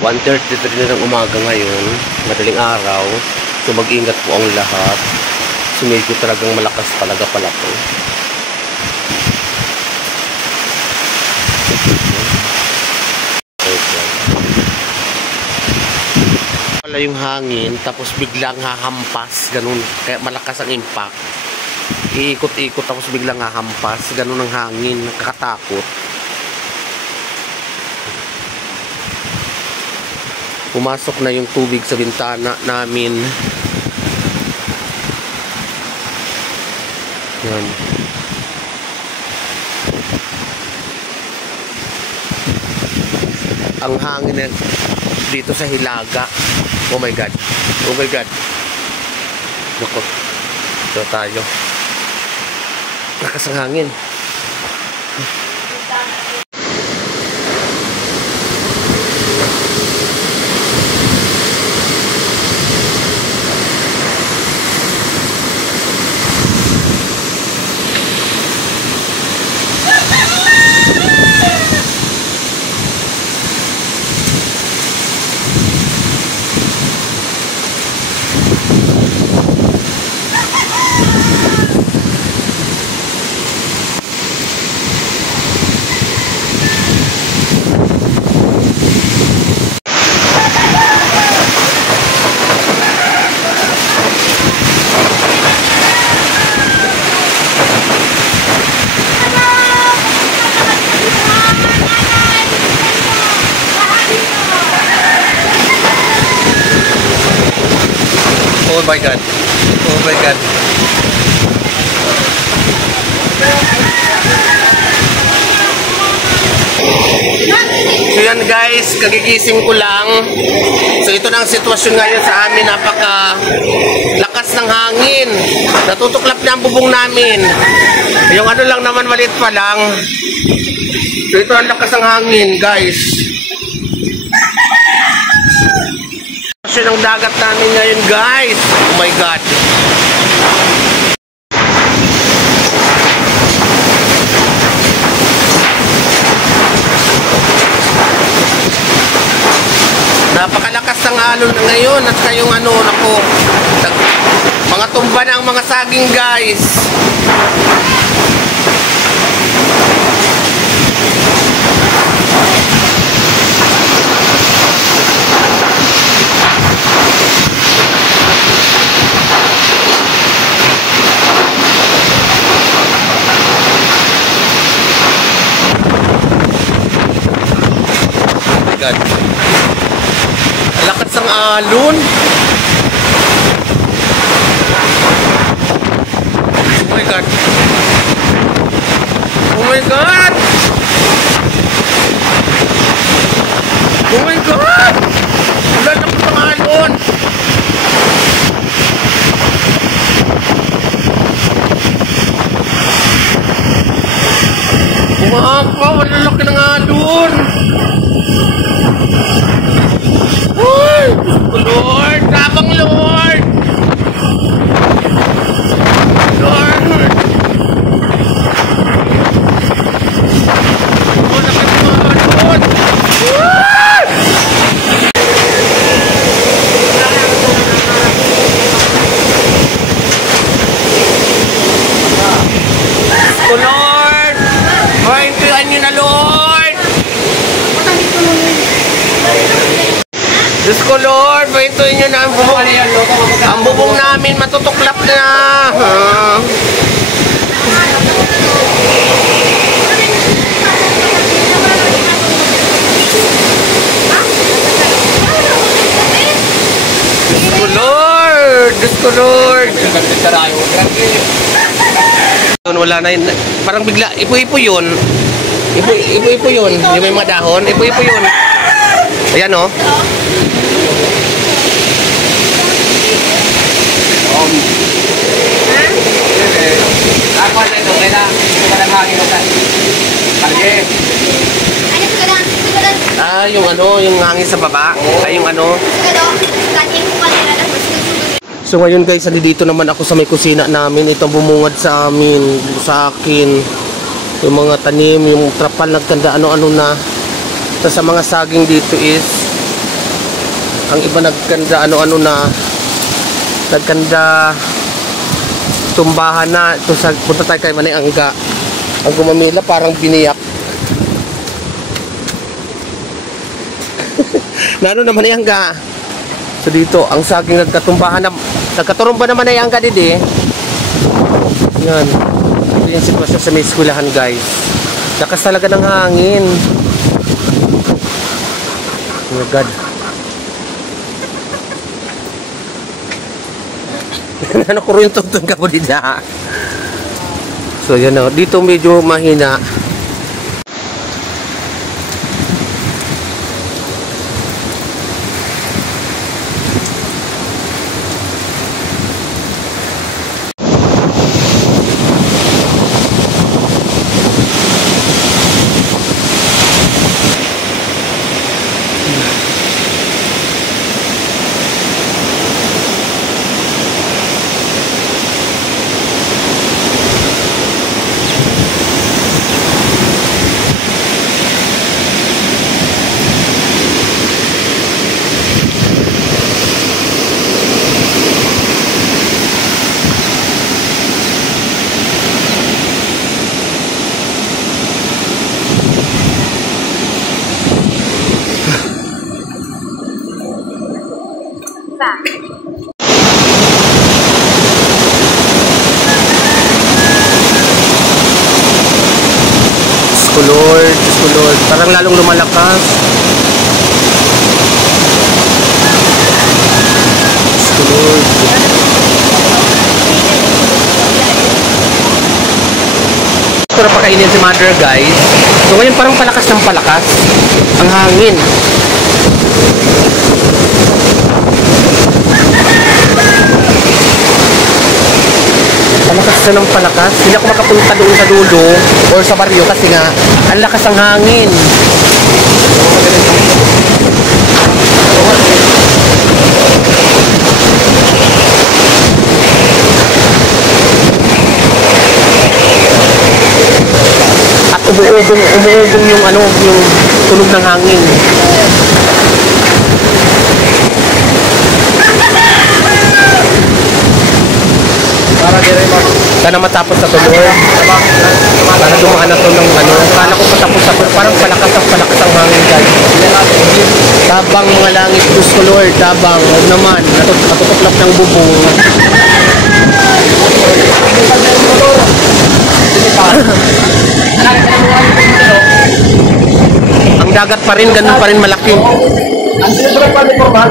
1:33 na ng umaga ngayon, madaling araw. So mag-ingat po ang lahat. So medyo talagang malakas talaga pala po. Wala yung hangin, tapos biglang hahampas, ganun. Kaya malakas ang impact. Iikot-ikot tapos biglang hahampas, ganun ang hangin, nakakatakot. Pumasok na yung tubig sa bintana namin. Yan. Ang hangin dito sa Hilaga. Oh my God. Oh my God. Naku. Ito tayo. Lakas ang hangin. Oh my God. Oh my God. So yan guys, kagigising ko lang. So ito na ang sitwasyon ngayon sa amin. Napaka lakas ng hangin. Natutuklap na ang bubong namin. Yung ano lang naman, maliit pa lang. So ito ang lakas ng hangin guys. Ng dagat namin ngayon guys. Oh my God. Napakalakas ng alon ngayon at kayong ano nako. Mga tumba na ang mga saging guys. God. Lakas ng alon. Oh my God. Oh my God. Oh my God. Wala na po ng alon. Umaka, wala laki ng alon. Lord, tabang Lord. Lord. Oh, nakalimutan. Oh, Lord. Pahintuan niyo na, Lord. Diyos ko Lord, pahintuin nyo na ang bubong namin, matutuklap na. Diyos ko Lord, Diyos ko Lord. Wala na yun, parang bigla, ipo-ipo yun. Ipo-ipo yun, yung may mga dahon, ipo-ipo yun. Ayan o. Ah, yung ano, yung hangin sa baba. Ay, yung ano. So ngayon guys, dito naman ako sa may kusina namin. Itong bumungad sa amin, sa akin. Yung mga tanim, yung trapal nagkanda ano-ano na. Tapos sa mga saging dito is Ang iba nagkanda ano-ano na. Nagkanda tumbahan na. Ito sa punta tayo kay Manay Angga. Ang gumamila parang biniyak. Nano naman Manay Angga. So dito, ang saging nagkatumbahan na. Nagkaturumba naman Manay Angga didi. Yan. Ito yung sitwasyon sa may eskwelahan guys. Lakas talaga ng hangin. Oh my God. Ano ko rin tugtog ka po dito. So yan na. Dito medyo mahina. Diyos ko Lord, parang lalong lumalakas. Diyos ko Lord. Ito na pakainin si Mother guys. So ngayon parang palakas ng palakas ang hangin. Palakas na ng palakas. Hindi ako makapunta doon sa dulo or sa baryo kasi nga ang lakas ng hangin. At umuugong yung ano, yung tunog ng hangin. Sana matapos na to Lord. Sana dumaan na to ng ano. Kala ko patapos na to. Parang palakas ang hangin guys. Tabang mga langit Diyos ko Lord. Tabang. Huwag naman. Matutuklap ng bubong. Ang dagat pa rin. Ganun pa rin malaki. Ang siyempre pa rin po ba?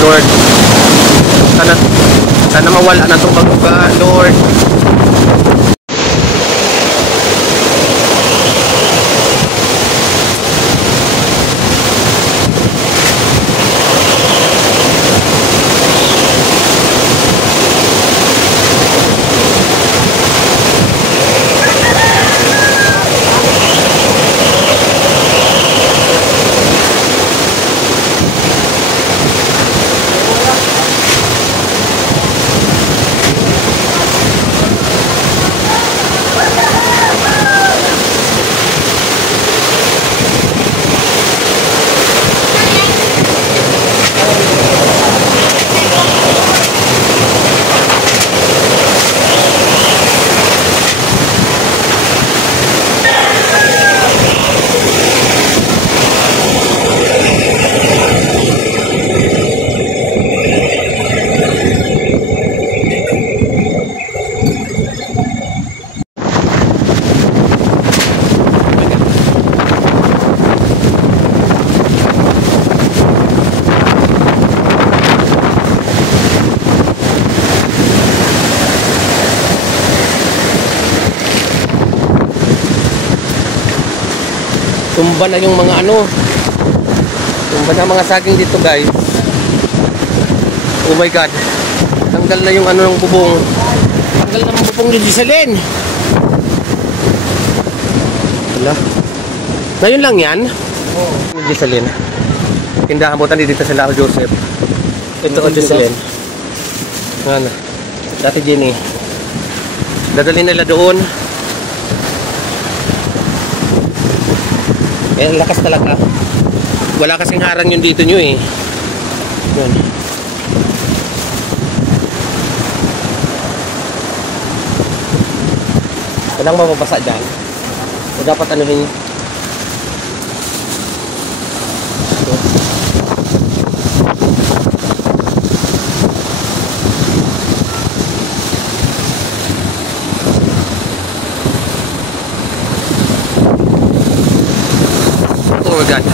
Lord, sana mawala na itong baguga, Lord. Tumba na yung mga ano. Tumba Mga saging dito guys. Oh my god. Tanggal na yung ano ng bubong. Tanggal na ng bubong ni Giselin. Wala. Ngayon lang yan? Oo. Ni Giselin. Tindahan mo tani dito sa Lao Joseph. Ito o Giselin. Ano? Dati Jenny. Dadalhin nila doon. Eh, lakas talaga. Wala kasing harang yun dito nyo eh. Yun. Walang mababasa dyan. O dapat anuhin. Oh my god.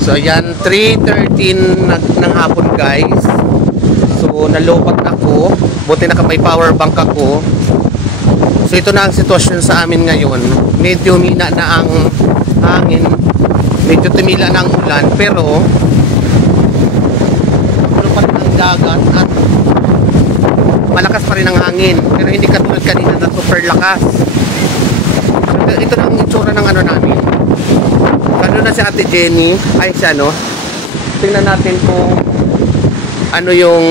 So ayan, 3:13 ng hapon guys. So nalobat ako. Buti may power bank ako. So ito na ang sitwasyon sa amin ngayon. Medyo mina na ang hangin. Medyo tumila na ang ulan. Pero ano pa rin ang dagat at malakas pa rin ang hangin. Pero hindi katulad kanina na super lakas. So ito na ang itsura ng ano namin. Ano na si Ate Jenny? Ay siya no? Tingnan natin kung ano yung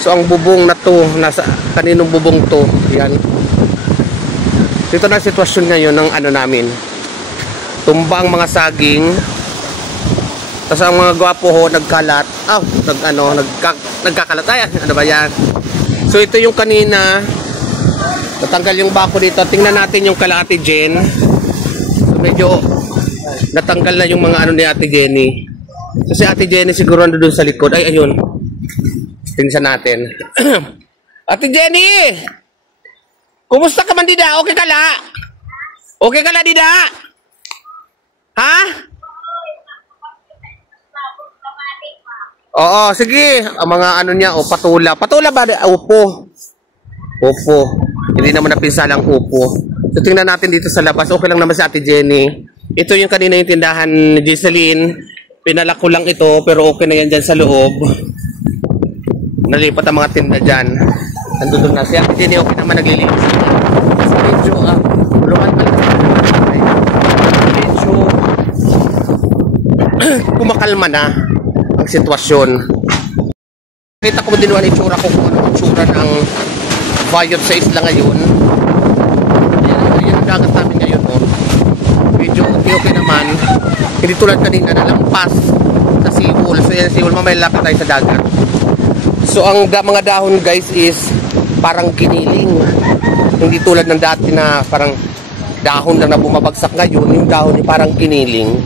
so ang bubong na to, nasa kaninong bubong to? Yan. Ito na sitwasyon ngayon ng ano namin. Tumba ang mga saging. Tapos ang mga gwapo ho nagkalat. Nagkakalat. Ay, ano ba yan? So ito yung kanina. Natanggal yung bako dito. Tingnan natin yung kala Ate Jen. So medyo natanggal na yung mga ano ni Ate Jenny. So si Ate Jenny siguro ando doon sa likod. Ay, ayun. Tingnan natin. Ate Jenny! Kumusta ka man, Dida? Okay ka la? Okay ka la, Dida? Ha? Oo, sige. Ang mga ano niya, patula. Patula ba? Upo. Upo. Hindi naman napinsalang upo. So tingnan natin dito sa labas. Okay lang naman si Ate Jenny. Ito yung kanina yung tindahan ni Giselin. Pinalak ko lang ito pero okay na yan dyan sa loob. Nalipat ang mga tinda dyan. Nandun na. Si Ate Jenny okay naman naglilinis. So medyo luman pala. Medyo kumakalma na ang sitwasyon. Kita ko din ang itsura ko kung ano ang itsura ng fire sa isla ngayon. Ayan ang dagat namin ngayon. Medyo okay naman. Hindi tulad kanina na lampas sa seawall. So yan seawall, mamaya lapit tayo sa dagat. So ang mga dahon guys is parang kiniling. Hindi tulad ng dati na parang dahon lang na bumabagsak ngayon. Yung dahon ay parang kiniling.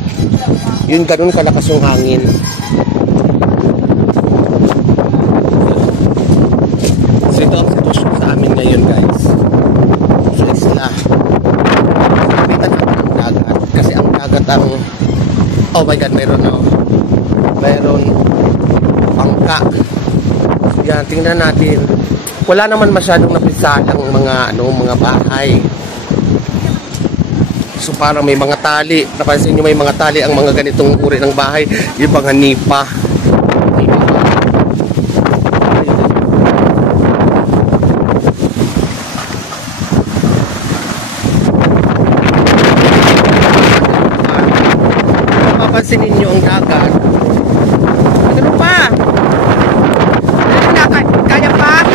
Yun ganun kalakas yung hangin. So ito ang sitwasyon sa amin ngayon guys. So isla. Kapitan natin ang dagat. Kasi ang dagat ang oh my god, meron pangka. Yan, tingnan natin. Wala naman masyadong napisalang mga bahay. So parang may mga tali. Napansin nyo may mga tali ang mga ganitong uri ng bahay. Yung mga nipa. Napansin ninyo ang dagat. Ano pa? Kaya pa?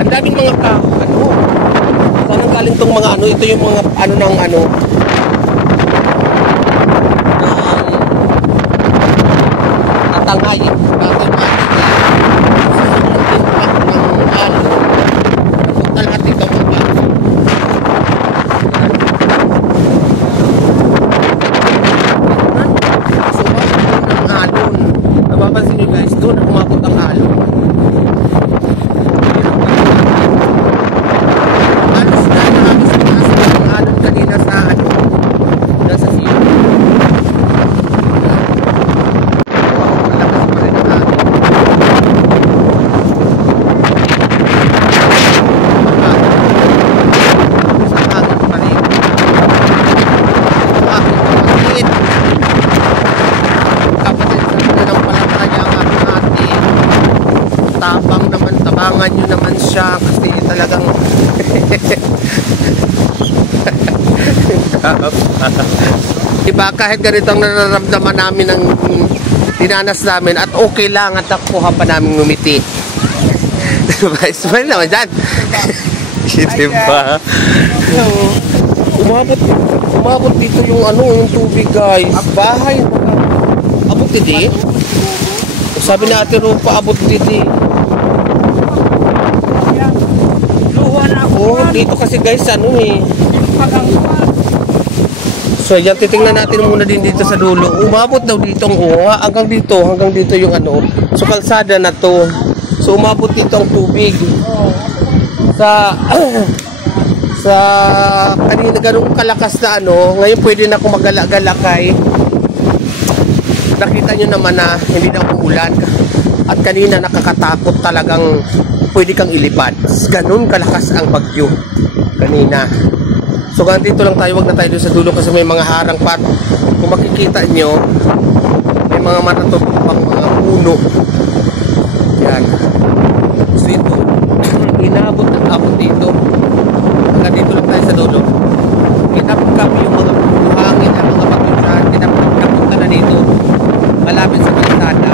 Ang daming mga saan ang galing tong mga ito yung mga natanghay bakit lahat ito mga so ng alon. Napapansin nyo guys, doon umabot ang alon. abangan nyo naman siya kasi talagang diba kahit ganito ang nararamdaman namin ng dinanas namin at okay lang at nakuha pa namin ngumiti. Diba? Smile naman dyan. Diba? Umabot dito yung yung tubig guys. Bahay. Abot dito. Sabi natin Rupa, abot dito. Oh, dito kasi guys, So, yan, titingnan natin muna din dito sa dulo. Umabot daw dito hanggang dito yung So, kalsada na to. So, umabot dito ang tubig. Sa kanina ganung kalakas na ngayon pwede na akong magala-galakay. Nakita nyo naman na hindi na umuulan. At kanina nakakatakot talagang pwede kang ilipad. Ganun kalakas ang bagyo kanina. So dito lang tayo, wag na tayo doon sa dulo kasi may mga harang pa. Kung makikita nyo, may mga matutupang mga puno. Yan. So ito, inabot ng abot dito. Hanggang dito lang tayo sa dulo. Kinapkap yung mga buhangin at mga bato dyan. Kinapkap na dito. Malapit sa kalsada.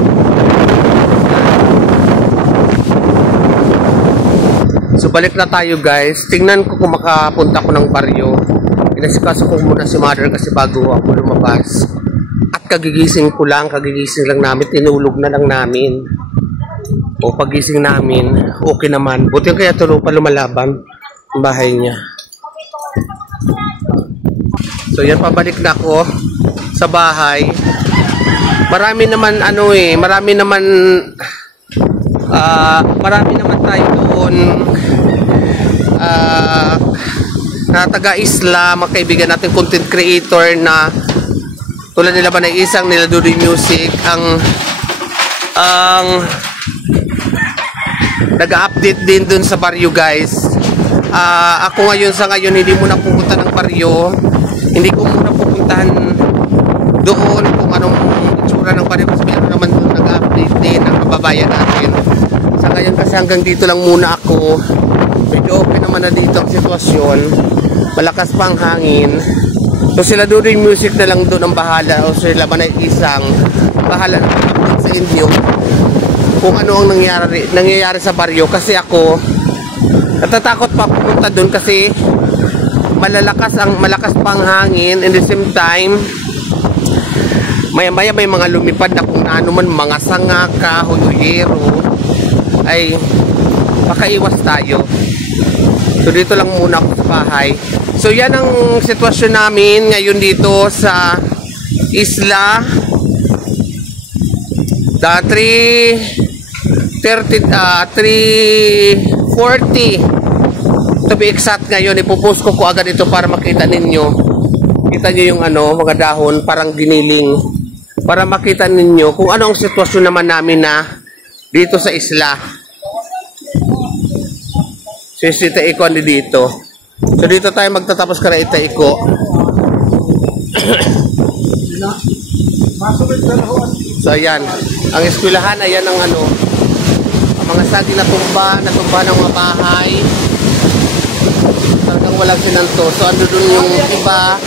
So balik na tayo guys. Tingnan ko kung makapunta ko ng baryo. Inasikaso ko muna si mother kasi bago ako lumabas. At kagigising lang namin. Tinulog na lang namin. O pagising namin, okay naman. Buti kaya tuloy pa lumalaban ang bahay niya. So yan, pabalik na ako sa bahay. Marami naman marami naman tayo doon na taga-isla, mga kaibigan natin, content creator na tulad nila Banay Isang, nila Dudoy Music, ang nag-update din dun sa baryo guys. Ako sa ngayon hindi muna pupunta ng baryo, hindi ko muna pupuntahan doon kung anong itsura ng baryo kasi meron naman doon nag-update din ang kababayan natin. Sa ngayon kasi hanggang dito lang muna ako. Medyo okay naman na dito ang sitwasyon. Malakas pa ang hangin. So sila Dudoy Music na lang doon ang bahala, o sila Banay Isang bahala na mag-update sa inyo kung ano ang nangyayari sa baryo. Kasi ako natatakot pa pumunta doon kasi malakas pa ang hangin, and the same time maya may mga lumipad na kung ano man, mga sanga, kahuyero, ay makaiwas tayo. So dito lang muna ako sa bahay. So yan ang sitwasyon namin ngayon dito sa isla. 3:40 to be exact ngayon. Ipopost ko agad ito para makita ninyo. Kita nyo yung mga dahon parang giniling, para makita ninyo kung ano ang sitwasyon naman namin na dito sa isla. So si Itaiko dito. So dito tayo magtatapos ka na Itaiko. So ayan, ang eskwelahan, ayan ang ang mga saging natumba ng mga bahay. Talagang walang sinanto. So ando dun yung iba.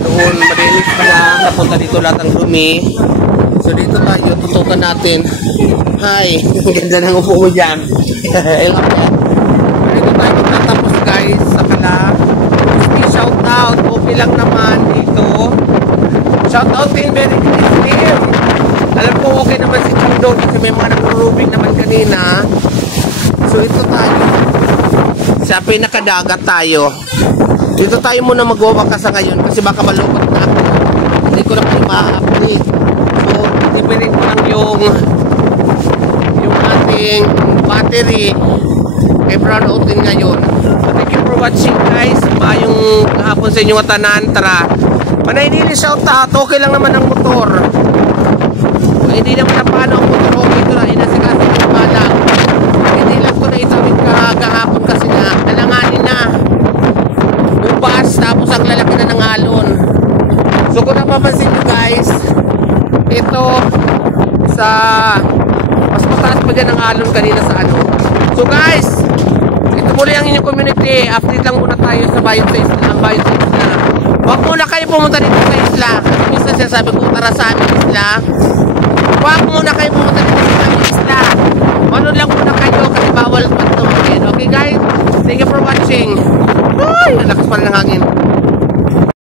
Doon malinis na, napunta dito lahat ng dumi. So dito tayo, tutukan natin. Hi, ganda ng upo mo dyan. Dito tayo magtatapos guys sa Kala. Shout out, okay lang naman dito. Shout out din very clear. Alam ko okay naman si Chando kasi may mga nag-rubing naman kanina. So ito tayo sa pinakadagat tayo. Dito tayo muna magwawakasa ngayon kasi baka malungkot na ako. Hindi ko na kayo ma-update. So tipirin ko lang yung ating battery kay brown out din ngayon. So thank you for watching guys. Maayong kahapon sa inyong tanantra. Panainili shout out, okay lang naman ang motor. Hindi naman na paano ang motor, okay ito na, inasigasin ko malang. Hindi lang ko na itawid kahapon kasi nga, alanganin na. Ubas, tapos ang lalaki na ng alon. So kung napapansin nyo guys, ito sa mas mataas pa dyan ng alon kanina sa ano. So guys, ito muli ang inyong community. Update lang muna tayo sa bayan sa isla. Ang bayan sa isla. Huwag muna kayo pumunta dito sa isla. Minsan sinasabi ko, tara sa aming isla. Huwag muna kayo pumunta dito sa aming isla. Manood lang muna kayo kasi